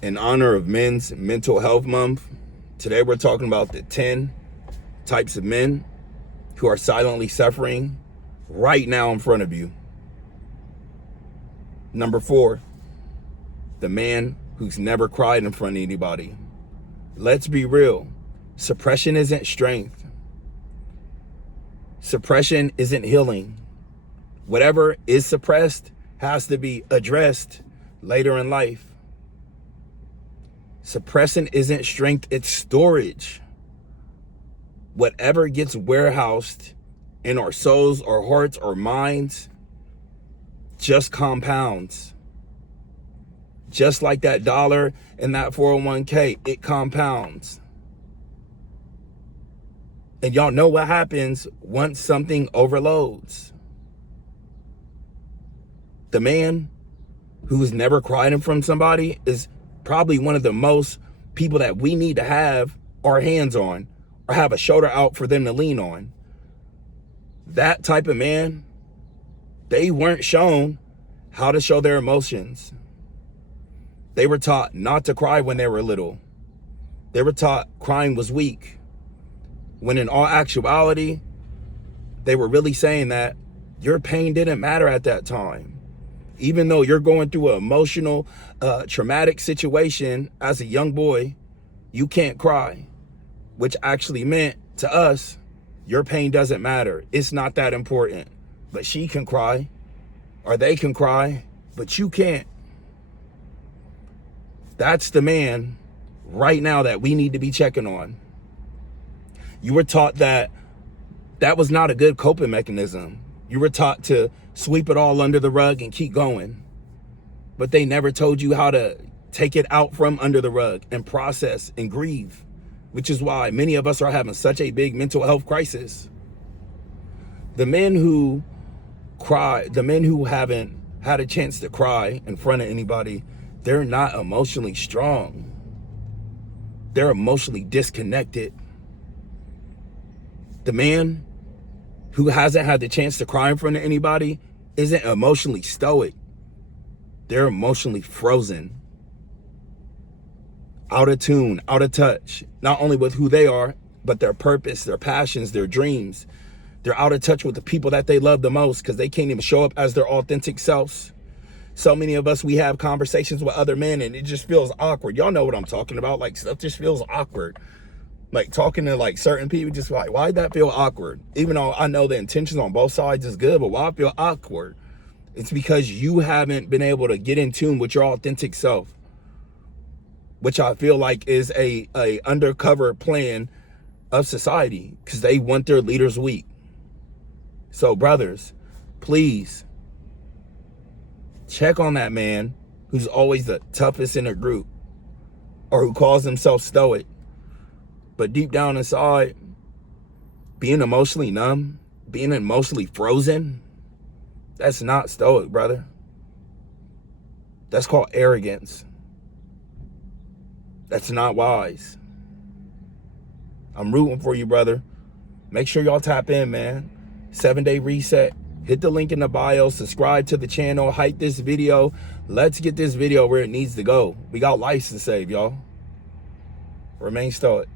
In honor of Men's Mental Health Month, today we're talking about the 10 types of men who are silently suffering right now in front of you. Number 4, the man who's never cried in front of anybody. Let's be real. Suppression isn't strength. Suppression isn't healing. Whatever is suppressed has to be addressed later in life. Suppression isn't strength, it's storage. Whatever gets warehoused in our souls or hearts or minds just compounds. Just like that dollar in that 401k, it compounds. And y'all know what happens once something overloads. The man who's never cried in front of somebody is probably one of the most people that we need to have our hands on or have a shoulder out for them to lean on. That type of man, they weren't shown how to show their emotions. They were taught not to cry when they were little. They were taught crying was weak. When in all actuality, they were really saying that your pain didn't matter at that time. Even though you're going through an emotional, traumatic situation as a young boy, you can't cry, which actually meant to us, your pain doesn't matter. It's not that important. But she can cry, or they can cry, but you can't. That's the man right now that we need to be checking on. You were taught that was not a good coping mechanism. You were taught to sweep it all under the rug and keep going. But they never told you how to take it out from under the rug and process and grieve, which is why many of us are having such a big mental health crisis. The men who cry, the men who haven't had a chance to cry in front of anybody, they're not emotionally strong. They're emotionally disconnected. The man who hasn't had the chance to cry in front of anybody isn't emotionally stoic. They're emotionally frozen, out of tune, out of touch, not only with who they are, but their purpose, their passions, their dreams. They're out of touch with the people that they love the most because they can't even show up as their authentic selves. So many of us, we have conversations with other men and it just feels awkward. Y'all know what I'm talking about. Like, stuff just feels awkward. Like, talking to like certain people, just like, why'd that feel awkward? Even though I know the intentions on both sides is good, but why I feel awkward? It's because you haven't been able to get in tune with your authentic self, which I feel like is a undercover plan of society because they want their leaders weak. So brothers, please check on that man who's always the toughest in a group or who calls himself stoic. But deep down inside, being emotionally numb, being emotionally frozen, that's not stoic, brother. That's called arrogance. That's not wise. I'm rooting for you, brother. Make sure y'all tap in, man. 7-day reset. Hit the link in the bio. Subscribe to the channel. Hype this video. Let's get this video where it needs to go. We got lives to save, y'all. Remain stoic.